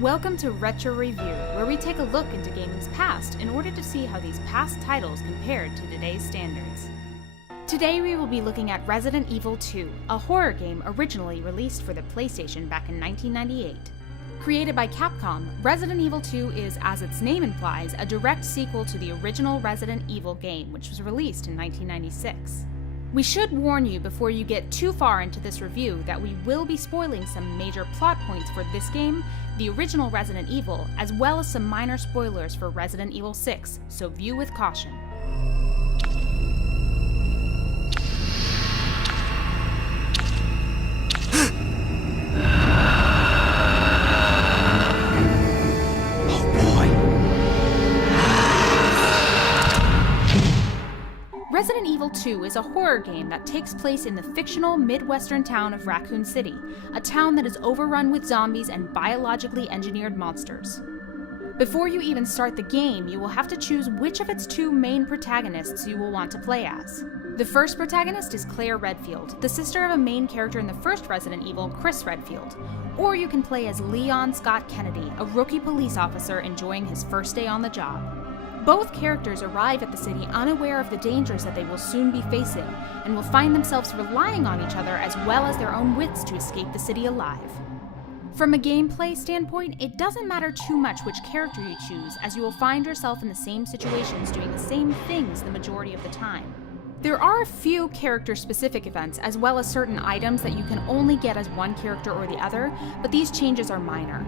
Welcome to Retro Review, where we take a look into gaming's past in order to see how these past titles compared to today's standards. Today we will be looking at Resident Evil 2, a horror game originally released for the PlayStation back in 1998. Created by Capcom, Resident Evil 2 is, as its name implies, a direct sequel to the original Resident Evil game, which was released in 1996. We should warn you before you get too far into this review that we will be spoiling some major plot points for this game, the original Resident Evil, as well as some minor spoilers for Resident Evil 6, so view with caution. Resident Evil 2 is a horror game that takes place in the fictional Midwestern town of Raccoon City, a town that is overrun with zombies and biologically engineered monsters. Before you even start the game, you will have to choose which of its two main protagonists you will want to play as. The first protagonist is Claire Redfield, the sister of a main character in the first Resident Evil, Chris Redfield. Or you can play as Leon Scott Kennedy, a rookie police officer enjoying his first day on the job. Both characters arrive at the city unaware of the dangers that they will soon be facing, and will find themselves relying on each other as well as their own wits to escape the city alive. From a gameplay standpoint, it doesn't matter too much which character you choose, as you will find yourself in the same situations doing the same things the majority of the time. There are a few character-specific events, as well as certain items that you can only get as one character or the other, but these changes are minor.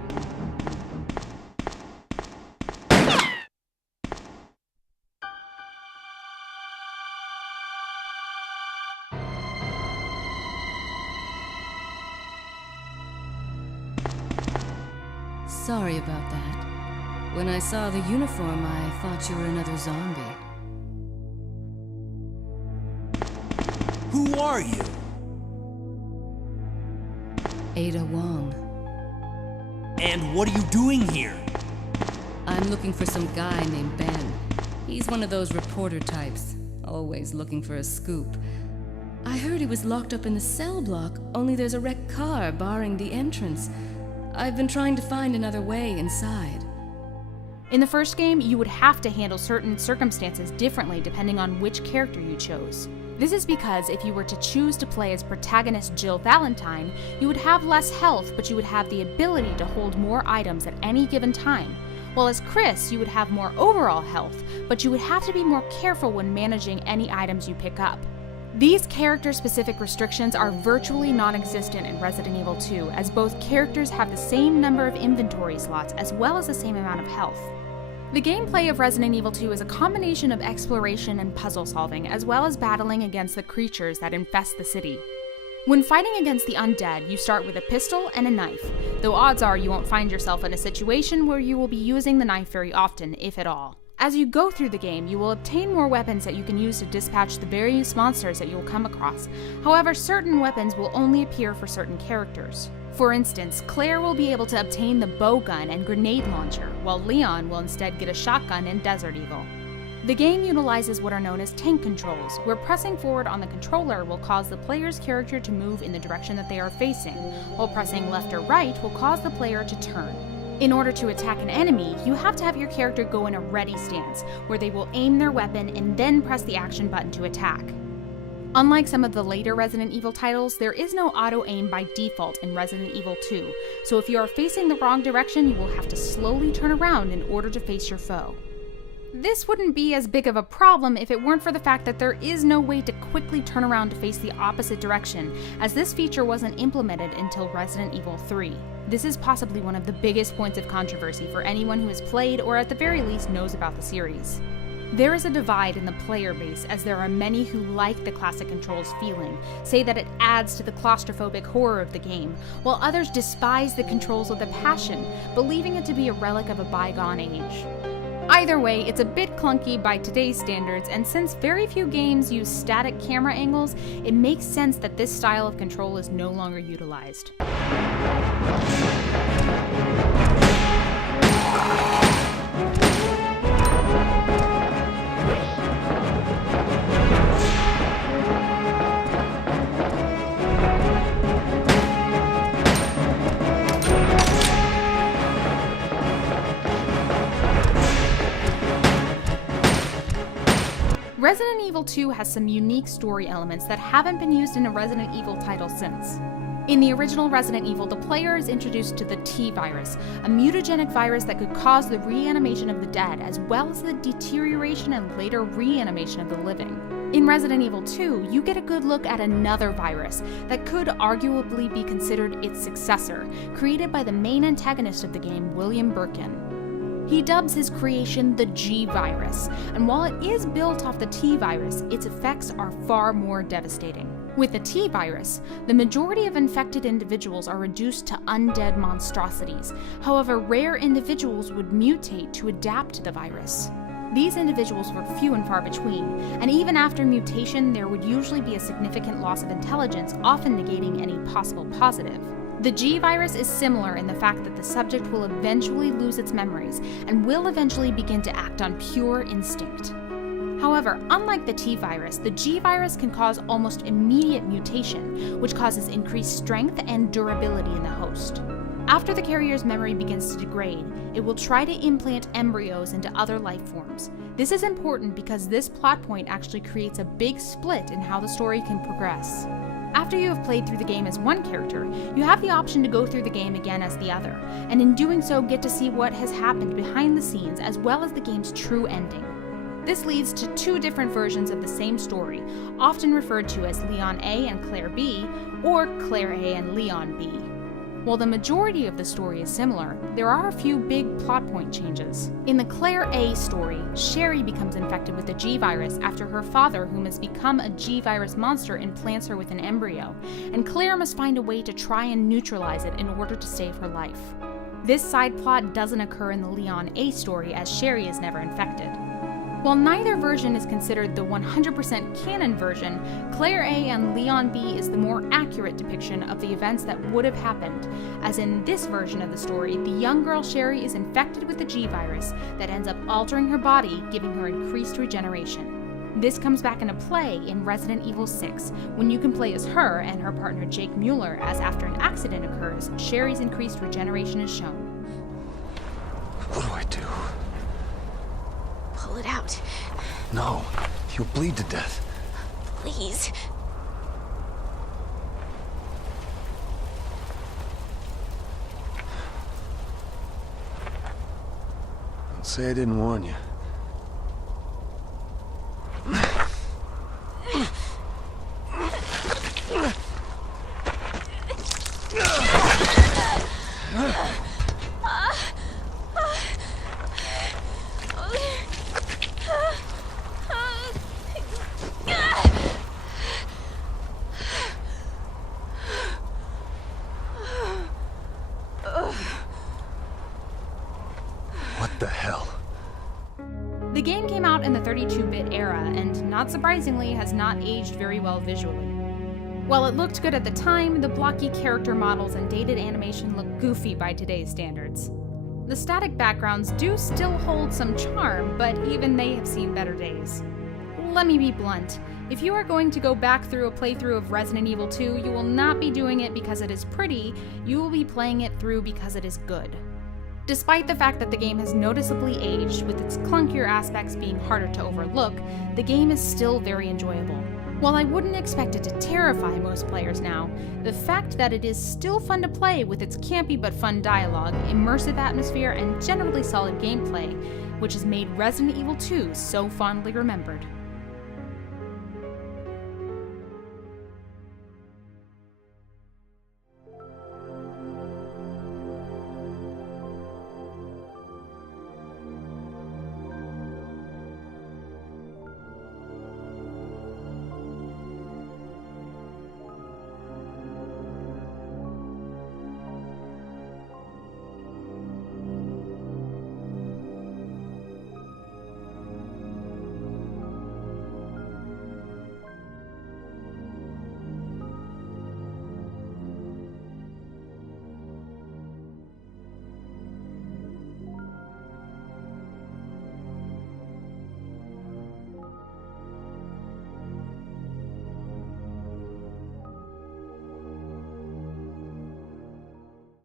Sorry about that. When I saw the uniform, I thought you were another zombie. Who are you? Ada Wong. And what are you doing here? I'm looking for some guy named Ben. He's one of those reporter types, always looking for a scoop. I heard he was locked up in the cell block, only there's a wrecked car barring the entrance. I've been trying to find another way inside. In the first game, you would have to handle certain circumstances differently depending on which character you chose. This is because if you were to choose to play as protagonist Jill Valentine, you would have less health, but you would have the ability to hold more items at any given time. While as Chris, you would have more overall health, but you would have to be more careful when managing any items you pick up. These character-specific restrictions are virtually non-existent in Resident Evil 2, as both characters have the same number of inventory slots as well as the same amount of health. The gameplay of Resident Evil 2 is a combination of exploration and puzzle solving, as well as battling against the creatures that infest the city. When fighting against the undead, you start with a pistol and a knife, though odds are you won't find yourself in a situation where you will be using the knife very often, if at all. As you go through the game, you will obtain more weapons that you can use to dispatch the various monsters that you will come across. However, certain weapons will only appear for certain characters. For instance, Claire will be able to obtain the bow gun and grenade launcher, while Leon will instead get a shotgun and Desert Eagle. The game utilizes what are known as tank controls, where pressing forward on the controller will cause the player's character to move in the direction that they are facing, while pressing left or right will cause the player to turn. In order to attack an enemy, you have to have your character go in a ready stance, where they will aim their weapon and then press the action button to attack. Unlike some of the later Resident Evil titles, there is no auto-aim by default in Resident Evil 2, so if you are facing the wrong direction, you will have to slowly turn around in order to face your foe. This wouldn't be as big of a problem if it weren't for the fact that there is no way to quickly turn around to face the opposite direction, as this feature wasn't implemented until Resident Evil 3. This is possibly one of the biggest points of controversy for anyone who has played or at the very least knows about the series. There is a divide in the player base, as there are many who like the classic controls feeling, say that it adds to the claustrophobic horror of the game, while others despise the controls with a passion, believing it to be a relic of a bygone age. Either way, it's a bit clunky by today's standards, and since very few games use static camera angles, it makes sense that this style of control is no longer utilized. Evil 2 has some unique story elements that haven't been used in a Resident Evil title since. In the original Resident Evil, the player is introduced to the T-Virus, a mutagenic virus that could cause the reanimation of the dead, as well as the deterioration and later reanimation of the living. In Resident Evil 2, you get a good look at another virus that could arguably be considered its successor, created by the main antagonist of the game, William Birkin. He dubs his creation the G-Virus, and while it is built off the T-Virus, its effects are far more devastating. With the T-Virus, the majority of infected individuals are reduced to undead monstrosities. However, rare individuals would mutate to adapt to the virus. These individuals were few and far between, and even after mutation, there would usually be a significant loss of intelligence, often negating any possible positive. The G-Virus is similar in the fact that the subject will eventually lose its memories and will eventually begin to act on pure instinct. However, unlike the T-Virus, the G-Virus can cause almost immediate mutation, which causes increased strength and durability in the host. After the carrier's memory begins to degrade, it will try to implant embryos into other life forms. This is important because this plot point actually creates a big split in how the story can progress. After you have played through the game as one character, you have the option to go through the game again as the other, and in doing so get to see what has happened behind the scenes as well as the game's true ending. This leads to two different versions of the same story, often referred to as Leon A and Claire B, or Claire A and Leon B. While the majority of the story is similar, there are a few big plot point changes. In the Claire A story, Sherry becomes infected with the G-Virus after her father, whom has become a G-Virus monster, implants her with an embryo, and Claire must find a way to try and neutralize it in order to save her life. This side plot doesn't occur in the Leon A story, as Sherry is never infected. While neither version is considered the 100% canon version, Claire A and Leon B is the more accurate depiction of the events that would have happened, as in this version of the story, the young girl Sherry is infected with the G-Virus that ends up altering her body, giving her increased regeneration. This comes back into play in Resident Evil 6, when you can play as her and her partner Jake Mueller, as after an accident occurs, Sherry's increased regeneration is shown. What do I do? Pull it out. No, you'll bleed to death. Please. Don't say I didn't warn you. What the hell? The game came out in the 32-bit era, and not surprisingly, has not aged very well visually. While it looked good at the time, the blocky character models and dated animation look goofy by today's standards. The static backgrounds do still hold some charm, but even they have seen better days. Let me be blunt. If you are going to go back through a playthrough of Resident Evil 2, you will not be doing it because it is pretty, you will be playing it through because it is good. Despite the fact that the game has noticeably aged, with its clunkier aspects being harder to overlook, the game is still very enjoyable. While I wouldn't expect it to terrify most players now, the fact that it is still fun to play with its campy but fun dialogue, immersive atmosphere, and generally solid gameplay, which has made Resident Evil 2 so fondly remembered.